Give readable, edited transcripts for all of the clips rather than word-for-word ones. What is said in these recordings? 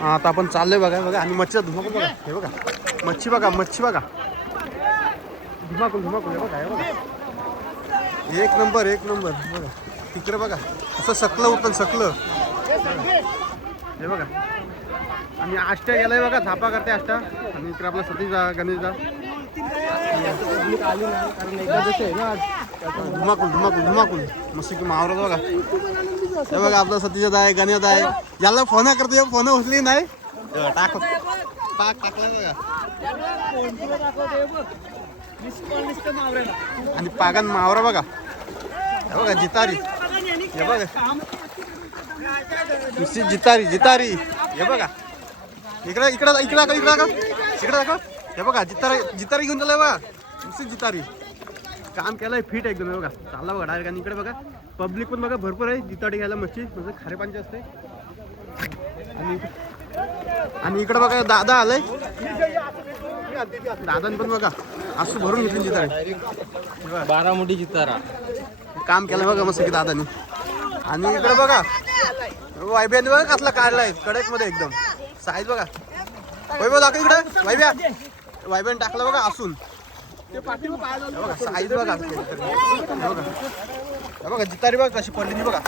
आता आपण चाललोय बघा बघा. आणि मच्छीचा धुमाकूळ बघा. हे बघा मच्छी बघा, मच्छी बघा, धुमाकूळ धुमाकूळ. हे बघा, हे बघा, एक नंबर एक नंबर. बघा तिकडे बघा असं सकलं होतं, सकलं. हे बघा. आणि आष्ट्या गेलाय बघा, थापा करते आष्ट्या. आणि इकडे आपला सतीशचा गणेशचा धुमाकूळ धुमाकूळ धुमाकूळ. मस्त की मावरत बघा. हे बघा आपला सतीशचा आहे, गणेश आहे. याला फोन करतो, फोन उचली नाही. टाक पाक टाकलाय बघा. आणि पागन मावरा बघा. हे बघा जितारी. हे बघा नुसती जितारी जितारी. हे बघा इकडे इकडे इकडे दाखव, इकडे दाखव, इकडे दाखव. हे बघा जितारी जितारी घेऊन चालय बघा. नुसती जितारी काम केलंय फिट एकदम. हे बघा चालला बघा डायरेक्ट. आणि इकडे बघा पब्लिक पण बघा भरपूर आहे. जिताडी घ्यायला मच्छी म्हणजे खारे पाणी असते. आणि इकडे बघा दादा आलाय. दादान पण बघा असं भरून घेतली जितारी. 12 मोठी जितारा काम केलं बघा मस्त की दादानी. आणि इकडे बघा वायब्याने बघा कसला काढलाय कडक मध्ये एकदम. साईज बघा. वैभव दाखव इकडे. वायब्या वायब्याने टाकलं बघा असून. बघा साईज बघा. बघा बघा जितारी बघा कशी पडली बघा.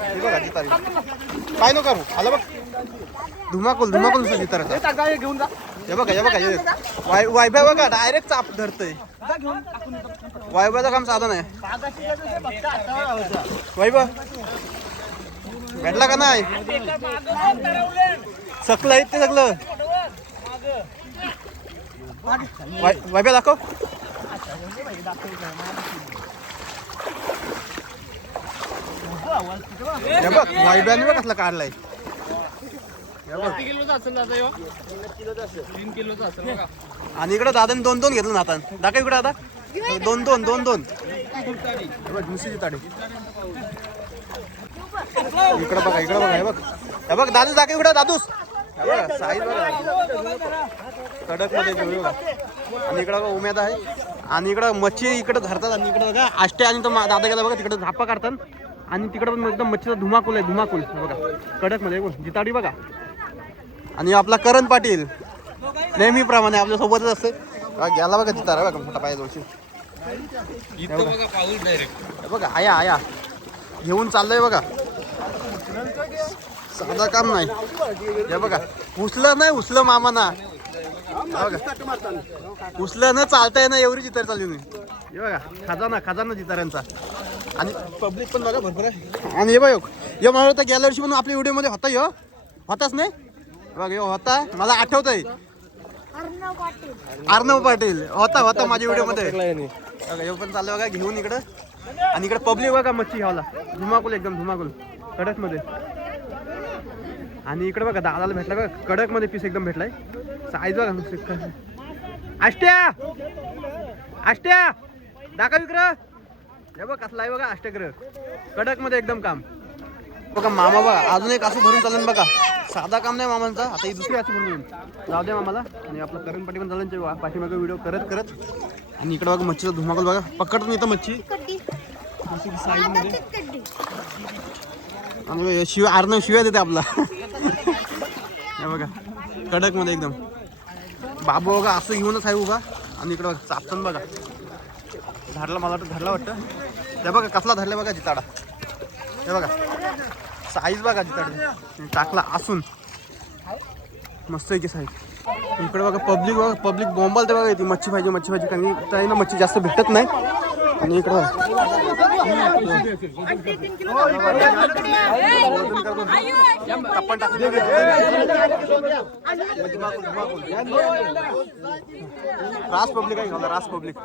ही बघा जितारी काय नको करू. आलं बघ धुमाकूल धुमाकूल जितारा घेऊन जा. हे बघा हे बघा वायब्या बघा डायरेक्ट चाप धरतय. वायबाचं काम साधन आहे. वैभव भेटला का नाही. सकलं आहेत ते सगळं. वैभव दाखव. हे बघ वैभ्याने बघ कसला काढलाय. आणि इकडे दादाने 2-2 घेतलं ना हातात. दाखव इकडे आता 2-2 2-2. दुसरी ताडी इकडे बघा, इकडे बघा. हे बघ हे बघ दादूस दाखव इकडे. दादूस हे बघा साईज बघा कडक मध्ये बघा. आणि इकडे बघा उमेद आहे. आणि इकडे मच्छी इकडे धरतात. आणि इकडे बघा आष्ट्या आणि तो दादा गेला बघा तिकडे झापा काढतात. आणि तिकडे पण एकदम मच्छीचा धुमाकूल आहे. धुमाकूल बघा कडक मध्ये जिताडी बघा. आणि आपला करण पाटील नेहमीप्रमाणे आपल्या सोबतच असते. गेला बघा जितारा बघा मोठा पाय जोशी. बघा आया आया घेऊन चाललंय बघा. साधा काम नाही. हे बघा उचलं नाही, उचलं मामाना उचलं न चालताय ना एवढी जितार चालली नाही. हे बघा खजाना खजाना जिताऱ्यांचा. आणि पब्लिक पण बघा भरपूर आहे. आणि हे बघ हे मला वाटतं गेल्या वर्षी पण आपल्या व्हिडिओमध्ये होता. ह्यो होताच नाही बघ. ह्यो होता मला आठवत आहे. अर्णव पाटील होता होता माझ्या व्हिडिओमध्ये. बघा ह्यो पण चाललं बघा घेऊन इकडं. आणि इकडे पब्लिक बघा मच्छी घ्यावला. धुमाकूल एकदम धुमाकूल कडक मध्ये. आणि इकडे बघा दादाला भेटला बघा कडक मध्ये पीस एकदम भेटलाय. साईज बघा. आष्ट्या आष्ट्या दाखव इकडं. हे बघ कसला आहे बघा अष्टग्रह कडक मध्ये एकदम काम बघा. मामा बघा अजून एक असं भरून चालेल बघा. साधा काम नाही मामांचा. आता ही दुसरी असं भरून जाऊ द्या मामाला. आणि आपलं करण पाठी पण चालेल पाठीमागे व्हिडिओ करत करत. आणि इकडे बघा मच्छीचा धुमाकूल बघा पकडून येतं मच्छी साईज मध्ये. आणि शिवाय अर्णव शिवाय देते आपला. हे बघा कडक मध्ये एकदम. बाबू बघा असं घेऊनच आहे उभा. आणि इकडे बघा चापतन बघा धरला. मला वाटतं धरला वाटतं. हे बघा कसला धरला बघा जिताडा. हे बघा साईज बघा जिताडा टाकला असून मस्त आहे की साईज. इकडे बघा पब्लिक बोंबालते बघा. येते मच्छी पाहिजे कारण काही ना मच्छी जास्त भेटत नाही. आणि इकडं रास पब्लिक आहे. रास पब्लिक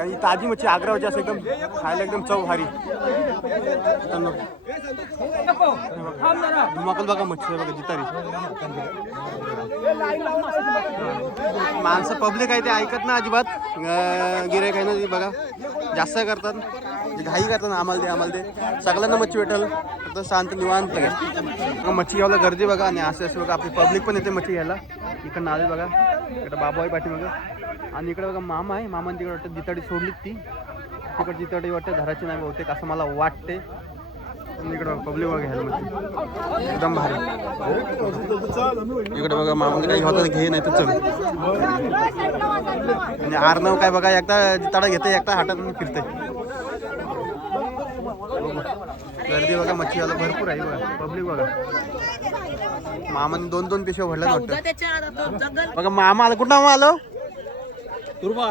ही ताजी मच्छी आग्रावची असं एकदम खायला एकदम चव भारी. धुमाकूल बघा मच्छी बघा जितारी. माणसं पब्लिक आहे ते ऐकत ना अजिबात. गिऱ्हाईक आहे ना बघा जास्त करतात घाई करतात. आम्हाला दे सगळ्यांना मच्छी भेटेल तर शांत निवांत मच्छी घ्यायला गर्दी बघा. आणि असं बघा आपली पब्लिक पण येते मच्छी घ्यायला. इकडं आले बघा. इकडं बाबू आहे पाठीमागं. आणि इकडे बघा मामा आहे. मामाने तिकडे वाटतं जिताडी सोडलीच ती. तिकडे जिताडी वाटतं धराची नाही बहुतेक असं मला वाटते. इकडं पब्लिक बघा घ्यायला मच्छी एकदम भारी. इकडे बघा मामाला काही होतं घे नाही तर चल. आणि आर्नव काय बघा एकदा जिताडा घेते एकदा हातात फिरते. गर्दी बघा मच्छीवाला भरपूर आहे बघा. पब्लिक बघा मामाने 2-2 पिशव्या भरल्या वाटतं. बघा मामा आला. कुठं मामा आलो तुर्बा.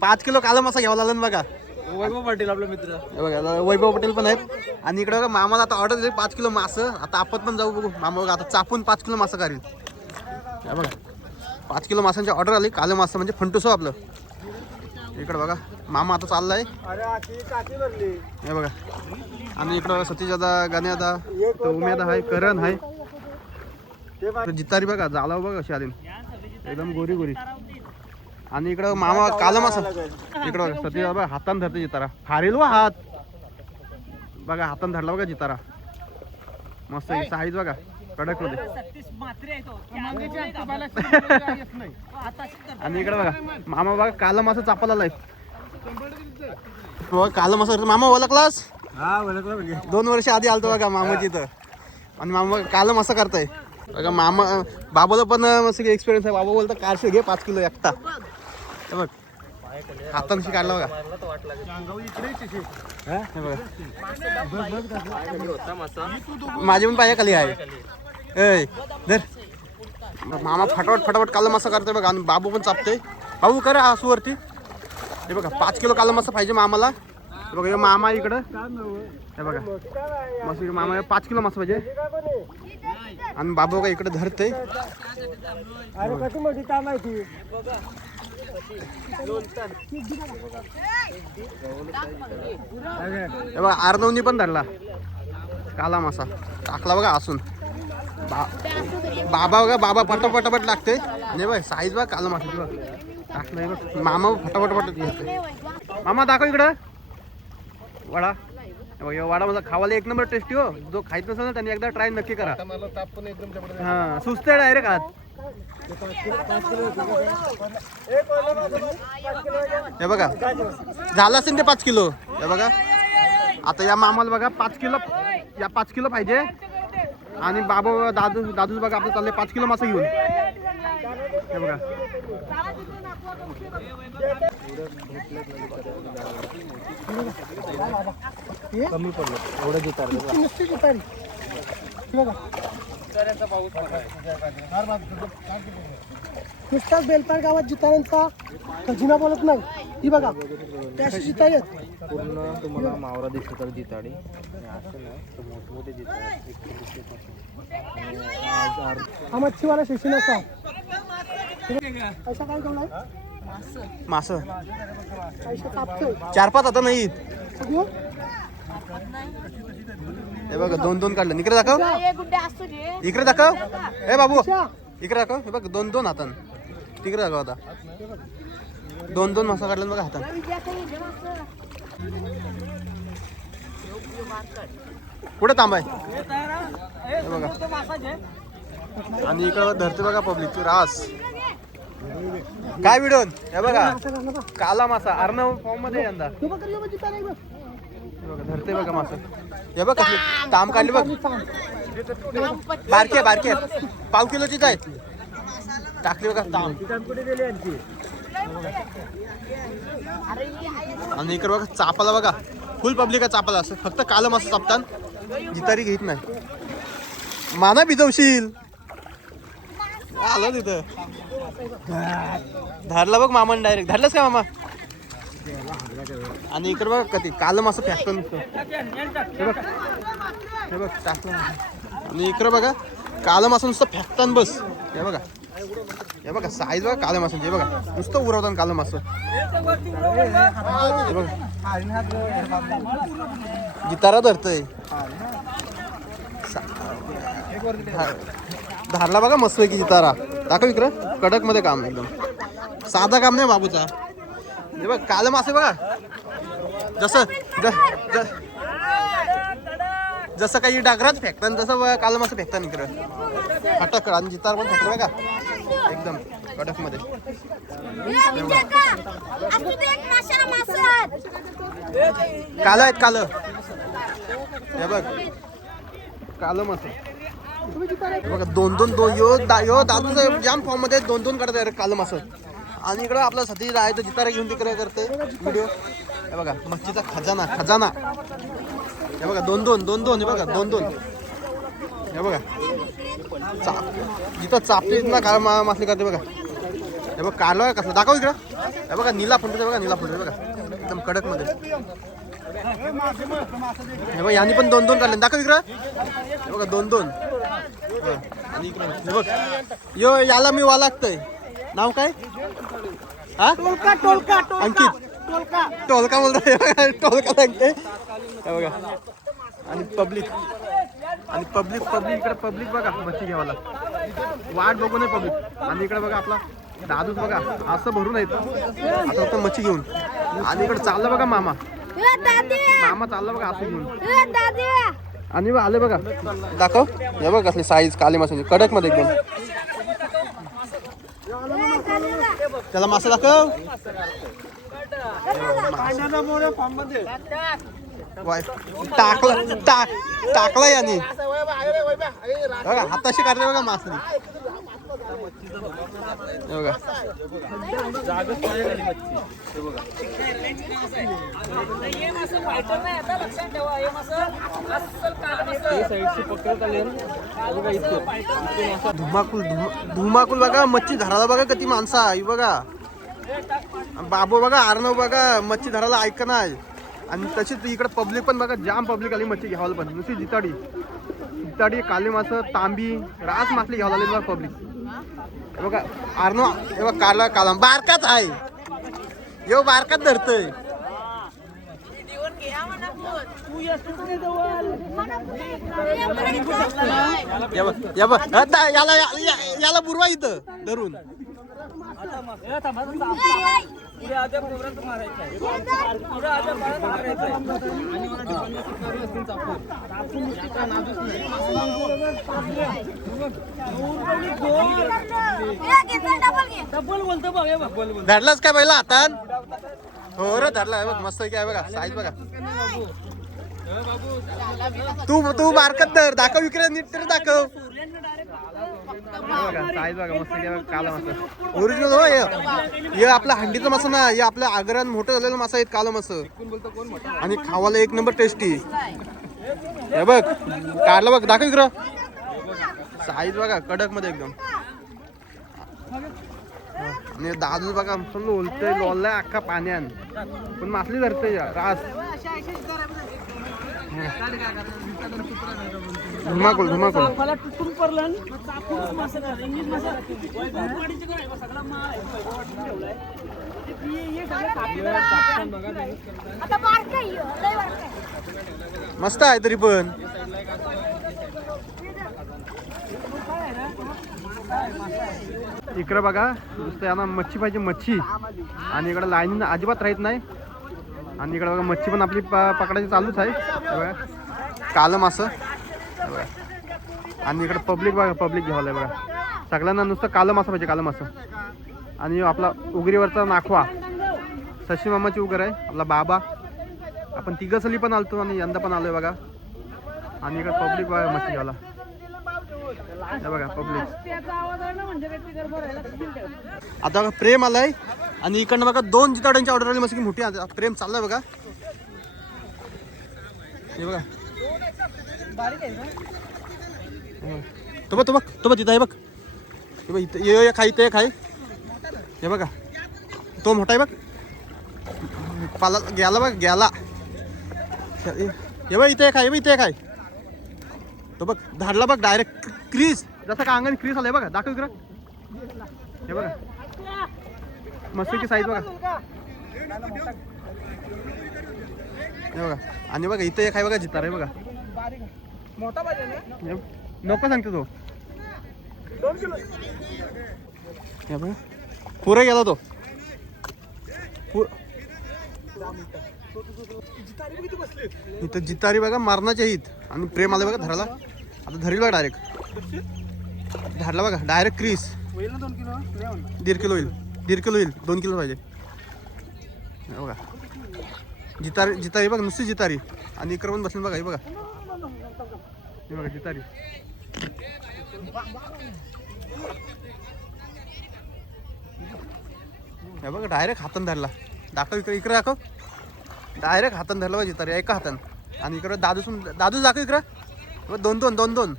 5 किलो काला मासा घ्यावा लागला ना बघा. वैभव पाटील आपला मित्र. हे बघा वैभव पटेल पण आहेत. आणि इकडे बघा मामाला आता ऑर्डर दिली 5 किलो मासं. आता आपण पण जाऊ बघू. मामा बघा आता चापून 5 किलो मासा करील. हे बघा 5 किलो मासांची ऑर्डर आली. कालं मासं म्हणजे फंटुसो आपलं. इकडे बघा मामा आता चाललाय. हे बघा. आणि इकडं सतीश दादा, गण्या दादा, उमेद आहे, करण आहे. जितारी बघा जाला बघा कशी आली एकदम गोरी गोरी. आणि इकडं मामा कालं मासा. इकडं बघा सतीश दादा हातानं धरते जितारा. फारेल वा हात बघा हातानं धरला बघा जितारा. मस्त साईज बघा कडक मध्ये. आणि इकडे बघा मामा बघा काला मासा चापाला लाईफ. काला मासा मामा ओळखलास? 2 वर्ष आधी आलतो बघा मामाची इथं. आणि मामा काला मासा करताय बघा. मामा बाबाला पण मस्त एक्सपिरियन्स आहे. बाबा बोलता कारशे घे 5 किलो एकटा. बघ हातांशी काढला बघा. माझी पण पाया खाली आहे. ए धर. मामा फटाफट फटाफट काला मासा करतोय बघा. आणि बाबू पण चापतोय. बाबू करा आसूवरती. हे बघा 5 किलो काला मासा पाहिजे मामाला. हे बघा मामा इकडं. हे बघा मस्त मामा 5 किलो मासा पाहिजे. आणि बाबू का इकडे धरतय. हे बघा आर्नवनी पण धरला काला मासा. टाकला बघा असून. बाबा बघा बाबा पटापट लागते. नाही बघ साईज बघा काला मासा बघ टाकलं बघ. मामा फटाफट घेतोय. मामा दाखव इकडं वडा. बघा वडा माझा खावाला 1 नंबर टेस्टी हो. जो खायच नसेल ना त्यांनी एकदा ट्राय नक्की करा. हा सुचते डायरेक्ट हात. हे बघा झालं असेल ते 5 किलो. हे बघा आता या मामाला बघा 5 किलो पाहिजे. आणि बाबा दादूच बघा आपलं चाललंय 5 किलो मासा घेऊन. हे बघा कमी पडलं एवढं जितारी. नुसताच बेलपाड गावात जिताऱ्यांचा खजिना बोलत नाही. ही बघा त्याशी जितारी आहेत. पूर्ण तुम्हाला मावरा दिसतो जिताडी. मोठमोठे जिताडी. हा मच्छीवाला शेषीन असा पैसा काय ठेवलाय मास पैसा कापतोय 4-5 आता नाही. सगळं हे बघा 2-2 काढलं. इकडे दाखव. इकडे दाखव. हे बाबू इकडे दाखव. हे बघ 2-2 हातान. तिकडे दाखव. आता 2-2 मासा काढला बघा हातान. कुठे थांबाय हे बघा. आणि इकडे धरते बघा पब्लिक रास काय व्हिडिओ. हे बघा काला मासा अर्नव फॉर्म मध्ये यंदा. हे बघा धरते बघा मासा. हे बघ कसली ताम काढली बघ. बारके 1/2 किलोचीच आहे. टाकली बघा ताम. आणि इकडे बघा चापाला बघा फुल पब्लिक आहे चापाला. असं फक्त काला मासा चापतान. जितारी घेत नाही. माना भिजवशील आलं तिथं. धरला बघ मामाने डायरेक्ट. धरलंच का मामा. आणि इकडे बघ कधी कालं मासं फेकतो नुसतं. हे बघ टाकलं. आणि इकडे बघा कालं मासं नुसतं फेकतान बस. हे बघा साईज बघा कालं मासं. हे बघा नुसतं उरवतान कालं मासं. हे बघा जितारा धरतय. धरला बघा मस्त की जितारा. दाखव इकडं कडक मध्ये काम एकदम. साधा काम नाही बाबूचा. हे बघ कालं मासे बघा. जसं काही डागराच फेकतात तसं कालं मासे फेकतात इकडं फटक. आणि जितार पण फेकलं बघा एकदम कडक मध्ये. कालं आहेत कालं. हे बघ कालं मासं बघा यो दादूचं जाम फॉर्म मध्ये 2-2 काढत आहे कालं मासं. आणि इकडं आपला सतीश आहे तो जितारा घेऊन तिकडे करते व्हिडिओ. हे बघा मच्छीचा खजाना हे बघा 2-2 हे बघा 2-2 हे बघा जिथं चापते ना काळ मासली करते बघा. हे बघ काढलं आहे कसं दाखव इकडं. हे बघा निला फुटते बघा निला फुटते बघा एकदम कडक मध्ये. हे बघ यांनी पण 2-2 काढले दाखव इकडं. हे बघा 2-2 आणि इकडं हे बघ यो याला मी वालागतय नाव काय हा अंकित टोलका बोलतोय टोलका लागते. हे बघा आणि पब्लिक इकडे पब्लिक बघा मच्छी घ्यावाला वाट बघू नये पब्लिक. आणि इकडे बघा आपला दादूच बघा असं भरून येत आता फक्त मच्छी घेऊन. आणि इकडे चाललं बघा मामा चाललं बघा असं घेऊन. आणि आले बघा दाखव हे बघ कसली साईज काली माशाची कडक मध्ये एकदम. त्याला मासा दाखव टाकला याने बघा हाताशी काढले बघा मासरी. बघा धुमाकूल बघा मच्छी धराला बघा किती माणसं आहे बघा. बाबू बघा अर्णव बघा मच्छी धराला ऐक नाही. आणि तशीच इकडे पब्लिक पण बघा जाम पब्लिक आली मच्छी घ्यावाला पण नुसती जिताडी काली मासं तांबी रास मासली घ्यावं लागली बघा पब्लिक. हे बघा अर्णव हे बघ काला बारकाच आहे यो बारकाच धरतोय. याला बुरवा इथं धरून. धरलाच काय पहिला हातात हो रे धरला बघ मस्त काय बघा साईज बघा. तू बारकत धर दाखव विक्रे नीट तर दाखव. साईज बघा मस्त काला मासा ओरिजिनल हो हे आपला हंडीचा मासा ना हे आपल्या आग्र्यात मोठं झालेलं मासा आहेत काला मासा. आणि खावाला एक नंबर टेस्टी. हे बघ काढलं बघ दाखव इकडं साईज बघा कडक मध्ये एकदम. आणि दादू बघा लोलतोय लोललाय अख्खा पाण्यान पण मासली धरते रास. धुमाकूल मस्त आहे तरी पण. इकडे बघा नुसतं यांना मच्छी पाहिजे मच्छी. आणि इकडे लाईन अजिबात राहत नाही. आणि इकडे बघा मच्छी पण आपली पकडायची चालूच आहे बघा कालं मासं. आणि इकडे पब्लिक बघा पब्लिक घ्यावं बघा सगळ्यांना नुसतं कालं मासं पाहिजे कालं मासं. आणि आपला उगरीवरचा नाखवा शशी मामाची उगर आहे आपला बाबा. आपण तिघसली पण आलतो आणि यंदा पण आलोय बघा. आणि इकडे पब्लिक बघा मच्छी घ्यायला बघा पब्लिक. आता बघा प्रेम आलाय आणि इकडनं बघा 2 जिताड्यांची ऑर्डर आली मस्त की मोठी प्रेम चाललाय बघा. हे बघा तो बघ तिथं आहे बघ. हे बघ इथं खाई ते खाई. हे बघा तो मोठा आहे बघ पाला गेला बघ गेला. हे बघ इथे खाय तो बघ धाडला बघ डायरेक्ट क्रीज जसं का अंगण क्रीज आलाय बघा दाखव इकडं. हे बघा मस्त की साईज बघा. हे बघा आणि बघा इथं एक आहे बघा जितार आहे बघा मोठा पाहिजे नको सांगतो तो. हे बघा पुरे गेला तो इथं जितारी बघा मारणाचे आहेत. आणि प्रेम आलं बघा धराला आता धरील बघा डायरेक्ट धरला बघा डायरेक्ट क्रीज. 1.5 किलो होईल 1.5 किलो होईल 2 किलो पाहिजे. बघा जितारी जितारी बघ नुसती जितारी. आणि इकडं पण बसली बघा हे बघा. हे बघा जितारी. हे बघा डायरेक्ट हातान धरला. दाखव इकडे इकडे दाखव. डायरेक्ट हातान धरला बघ जितारी एका हातान. आणि इकडं दादूच दाखव इकडं. दोन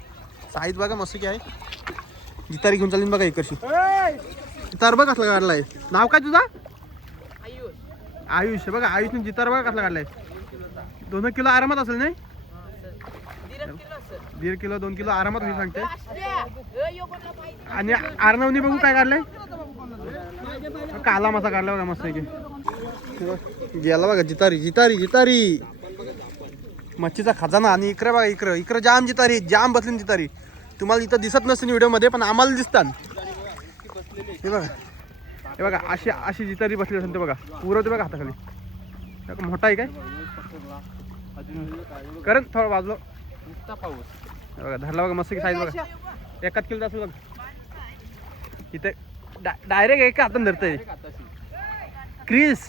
साईज बघा मस्त की आहे. जितारी घेऊन चालली बघा इकडची. जितार बघ कसला काढलाय. नाव काय तुझा? आयुष. बघा आयुषने जितार बघा कसला काढलाय. 2 किलो आरामात असेल नाही. 1.5 किलो 2 किलो आरामात होईल सांगते. आणि अर्णवनी बघू काय काढलंय. काला मासा काढला बघा मस्त की. गेला बघा जितारी जितारी जितारी. मच्छीचा खजाना. आणि इकडे बघा इकडं जाम जितारी जाम बसली जितारी. तुम्हाला इथं दिसत नसते व्हिडिओमध्ये पण आम्हाला दिसतात. हे बघा अशी जितारी बसली असेल ते बघा. पुरवते बघा हाताखाली. मोठा आहे काय करण थोडं वाजलो. बघा धरला बघा मस्त की साईज बघा. 1 किलो असेल बघा. इथे डायरेक्ट एका हाताने धरतंय. क्रिस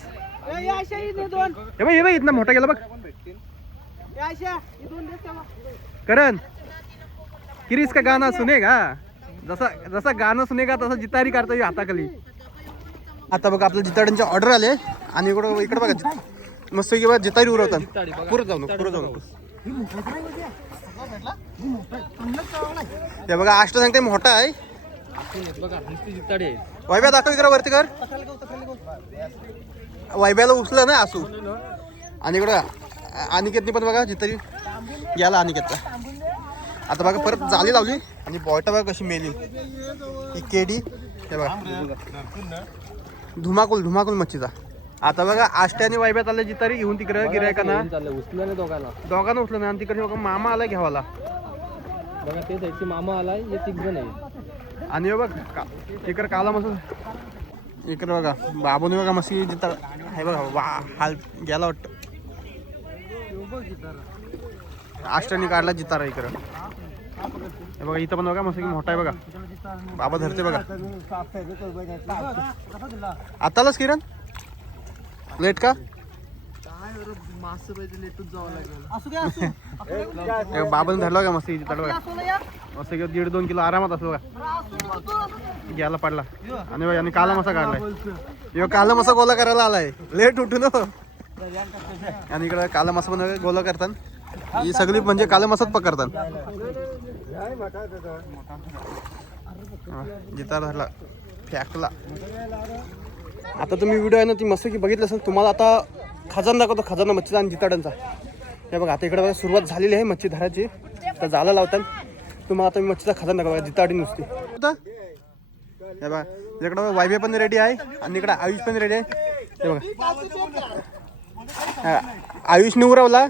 हे बघ इथनं मोठा गेला बघ. करण क्रिस का गाना सुनेगा. जसा गाणं सुनेगा तसं जितारी काढता येईल हाताखाली. आता बघा आपल्या जिताड्यांचे ऑर्डर आले. आणि इकडे बघा मस्त की बघा जितारी उरवतात. पुरं जाऊ नको. हे बघा आष्ट सांगते मोठा आहे. वैभ्या दाखव इकडे वरती कर. वैभ्याला उचलं ना असू. आणि इकडं अनिकेतनी पण बघा जितारी गेला अनिकेतचा. आता बघा परत जाली लावली. आणि बॉयटा बघा कशी मेली ही केडी. हे बघा धुमाकूल मच्छीचा. आता बघा आष्ट्या आणि वैभ्यात आले जितारी घेऊन तिकडे गिरायकांना. दोघांना उचलं नाही. आणि तिकडे बघा मामा आला घ्यावाला बघा. ते साईडचे मामा आलाय हे 3 जण आहे. आणि बघ इकडे काला मसूर. इकडे बघा बाबूने बघा मस्ती जितार आहे बघा. वा हाल गेला वाटतं. आष्ट्याने काढला जितारा इकडं. हे बघा इथं पण बघा मस्त की मोठा आहे बघा. बाबा धरते बघा. आतालाच किरण लेट का. बाबाने धरला का मस्त जितारा बघा. मस्त 1.5-2 किलो आरामात असलो बघा. घ्यायला पडला. आणि बघा आणि काला मसा काढलाय. काला मसा गोला करायला आलाय. लेट उठून. आणि इकडे काला मसा पण गोला करतात. ही सगळी म्हणजे काला मसाच पकडतात. जितार धरला फॅकला. आता तुम्ही व्हिडिओ आहे ना ती मस्त की बघितलं असेल. तुम्हाला आता खजाना दाखवतो. खजाना मच्छीचा आणि जिताड्यांचा. हे बघा आता इकडे बघा सुरुवात झालेली आहे मच्छी धरायची. तर जाळं लावतात. तुम्हाला आता मी मच्छीचा खजाना दाखवा. जिताडी नुसती. हे बघा इकडे वायबे पण रेडी आहे. आणि इकडे आयुष पण रेडी आहे. हे बघा आयुषने उरवला.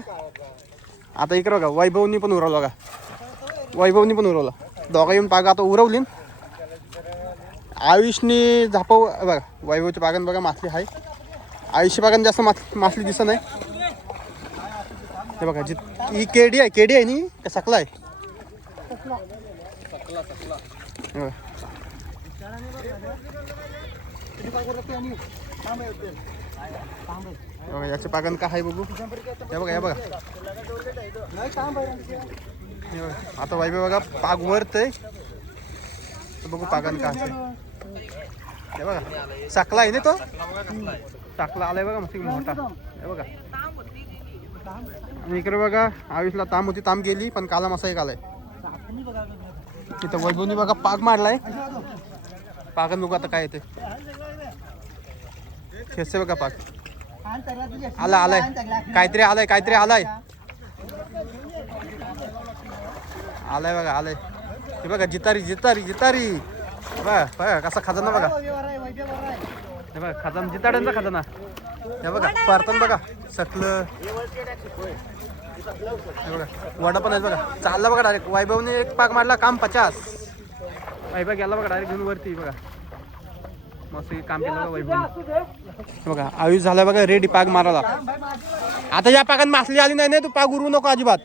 आता इकडे बघा वैभवनी पण उरवला बघा. वैभवनी पण उरवला. दोघा येऊन पागा आता उरवली. आयुषनी झापव बघा. वैभवच्या बागान बघा मासली आहे. आयुष्य बागान जास्त मासली दिसत नाही. हे बघा ही केडी आहे नी का सकला आहे. बघा याच्या पागान का आहे बघू. हे बघा आता वैभव बघा पाग वरतय. बघू पागान का असेल. हे बघा साकला आहे ना तो. साकला आलाय बघा मस्त मोठा. हे बघा आणि इकडे बघा आयुषला ताम होती. ताम गेली पण काला मासा एक आलाय. इथं वैभवनी बघा पाग मारलाय. पागन बघू आता काय येते. खेचते बघा पाग. आलाय काहीतरी आलाय. बघा आलाय. हे बघा जितारी बघा कसा खजाना बघा. हे बघा खजाना जिताड्यांचा खजाना. हे बघा परतन बघा सकलं. हे बघा वडा पण आहे बघा. चालला बघा डायरेक्ट. वैभवने एक पाक मारला काम 50. वैभव गेला बघा डायरेक्ट घेऊन वरती. बघा मस्त काम केलं बघा वैभवने. बघा आयुष झाला बघा रेडी पाग मारायला. आता या पागात मासली आली नाही तू पाग उरवू नको अजिबात.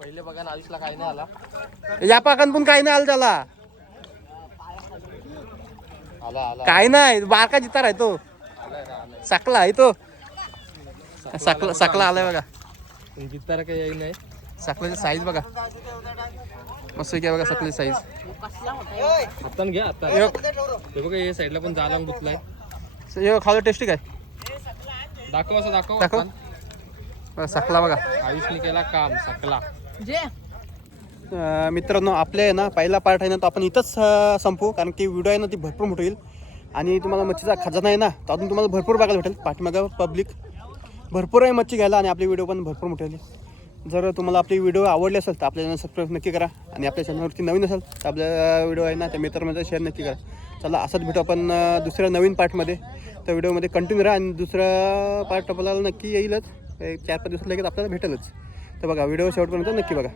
पहिले बघा आयुषला काही नाही आला. या पाकात पण काही नाही आलं त्याला. काय नाही बारका जितार आहे तो. साकला आहे तो. साकला आलाय बघा. जितारा काही येई नाही. साकल्याची साईज बघा मस्त घ्या बघा. साकल्याची साईज हातान घ्या आता. हे बघा हे साईडला पण जाला गुतलाय. खावलं टेस्टी काय दाखव असं दाखव. दाखव. साकला बघा. आयुषने केला काम सकला. मित्रांनो आपल्या आहे ना पहिला पार्ट आहे ना तो आपण इथंच संपू, कारण की व्हिडिओ आहे ना ती भरपूर मोठी होईल आणि तुम्हाला मच्छीचा खजाना आहे ना तो अजून तुम्हाला भरपूर बघायला भेटेल. पाठीमागं पब्लिक भरपूर आहे मच्छी घ्यायला आणि आपली व्हिडिओ पण भरपूर मोठी होईल. जर तुम्हाला आपली व्हिडिओ आवडली असेल तर आपल्या चॅनल सबस्क्राईब नक्की करा आणि आपल्या चॅनलवरती नवीन असेल तर आपल्या व्हिडिओ आहे ना त्या मित्रांमध्ये शेअर नक्की करा. चला असंच भेटू आपण दुसऱ्या नवीन पार्टमध्ये. त्या व्हिडिओमध्ये कंटिन्यू राहा आणि दुसरा पार्ट आपल्याला नक्की येईलच. 4-5 दिवसात लगेच आपल्याला भेटेलच. तर बघा व्हिडिओ शेवटपर्यंत नक्की बघा.